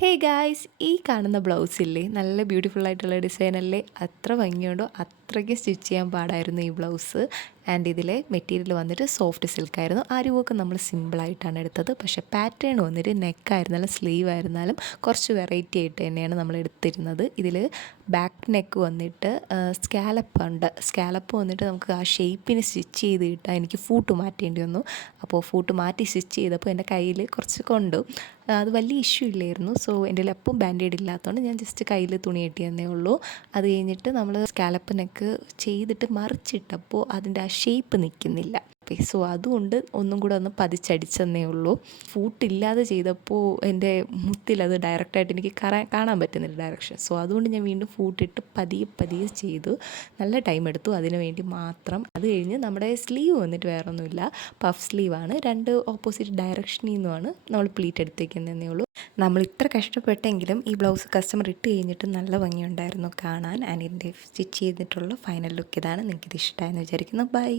Hey guys, ഈ കാണുന്ന ബ്ലൗസില്ലേ നല്ല ബ്യൂട്ടിഫുൾ ആയിട്ടുള്ള ഡിസൈനല്ലേ? അത്ര ഭംഗിയുണ്ടോ അത്രയ്ക്ക് സ്റ്റിച്ച് ചെയ്യാൻ പാടായിരുന്നു ഈ ബ്ലൗസ്. ആൻഡ് ഇതിലെ മെറ്റീരിയൽ വന്നിട്ട് സോഫ്റ്റ് സിൽക്കായിരുന്നു. അരിവൊക്കെ നമ്മൾ സിമ്പിളായിട്ടാണ് എടുത്തത്. പക്ഷേ പാറ്റേൺ വന്നിട്ട് നെക്കായിരുന്നാലും സ്ലീവ് ആയിരുന്നാലും കുറച്ച് വെറൈറ്റി ആയിട്ട് തന്നെയാണ് നമ്മൾ എടുത്തിരുന്നത്. ഇതിൽ ബാക്ക് നെക്ക് വന്നിട്ട് സ്കാലപ്പ് ഉണ്ട്. സ്കാലപ്പ് വന്നിട്ട് നമുക്ക് ആ ഷേപ്പിന് സ്റ്റിച്ച് ചെയ്ത് കിട്ടാൻ എനിക്ക് ഫൂട്ട് മാറ്റേണ്ടി വന്നു. അപ്പോൾ ഫൂട്ട് മാറ്റി സ്റ്റിച്ച് ചെയ്തപ്പോൾ എൻ്റെ കയ്യിൽ കുറച്ച് കൊണ്ടു. അത് വലിയ ഇഷ്യൂ ഇല്ലായിരുന്നു. സോ എൻ്റെ കയ്യിൽ എപ്പം ബാൻഡേഡ് ഇല്ലാത്തതുകൊണ്ട് ഞാൻ ജസ്റ്റ് കയ്യിൽ തുണി കെട്ടിയെന്നേ ഉള്ളൂ. അത് കഴിഞ്ഞിട്ട് നമ്മൾ സ്കാലപ്പ് നെക്ക് ചെയ്തിട്ട് മറിച്ചിട്ടപ്പോൾ അതിൻ്റെ ആ ഷേപ്പ് നിൽക്കുന്നില്ല. സോ അതുകൊണ്ട് ഒന്നും കൂടെ ഒന്ന് പതിച്ചടിച്ചെന്നേ ഉള്ളൂ. ഫൂട്ടില്ലാതെ ചെയ്തപ്പോൾ എൻ്റെ മുത്തിൽ അത് ഡയറക്റ്റായിട്ട് എനിക്ക് കാണാൻ പറ്റുന്നില്ല ഡയറക്ഷൻ. സോ അതുകൊണ്ട് ഞാൻ വീണ്ടും ഫൂട്ടിട്ട് പതിയെ പതിയെ ചെയ്തു. നല്ല ടൈം എടുത്തു അതിന് വേണ്ടി മാത്രം. അത് കഴിഞ്ഞ് നമ്മുടെ സ്ലീവ് വന്നിട്ട് വേറെ ഒന്നുമില്ല, പഫ് സ്ലീവാണ്. രണ്ട് ഓപ്പോസിറ്റ് ഡയറക്ഷനിൽ നിന്നുമാണ് നമ്മൾ പ്ലീറ്റ് എടുത്തേക്കുന്നതേ ഉള്ളൂ. നമ്മൾ ഇത്ര കഷ്ടപ്പെട്ടെങ്കിലും ഈ ബ്ലൗസ് കസ്റ്റമർ ഇട്ട് കഴിഞ്ഞിട്ട് നല്ല ഭംഗിയുണ്ടായിരുന്നു കാണാൻ. ആൻഡ് എൻ്റെ സ്റ്റിച്ച് ചെയ്തിട്ടുള്ള ഫൈനൽ ലുക്ക് ഇതാണ്. നിങ്ങൾക്കിത് ഇഷ്ടമായെന്ന് വിചാരിക്കുന്നു. ബൈ.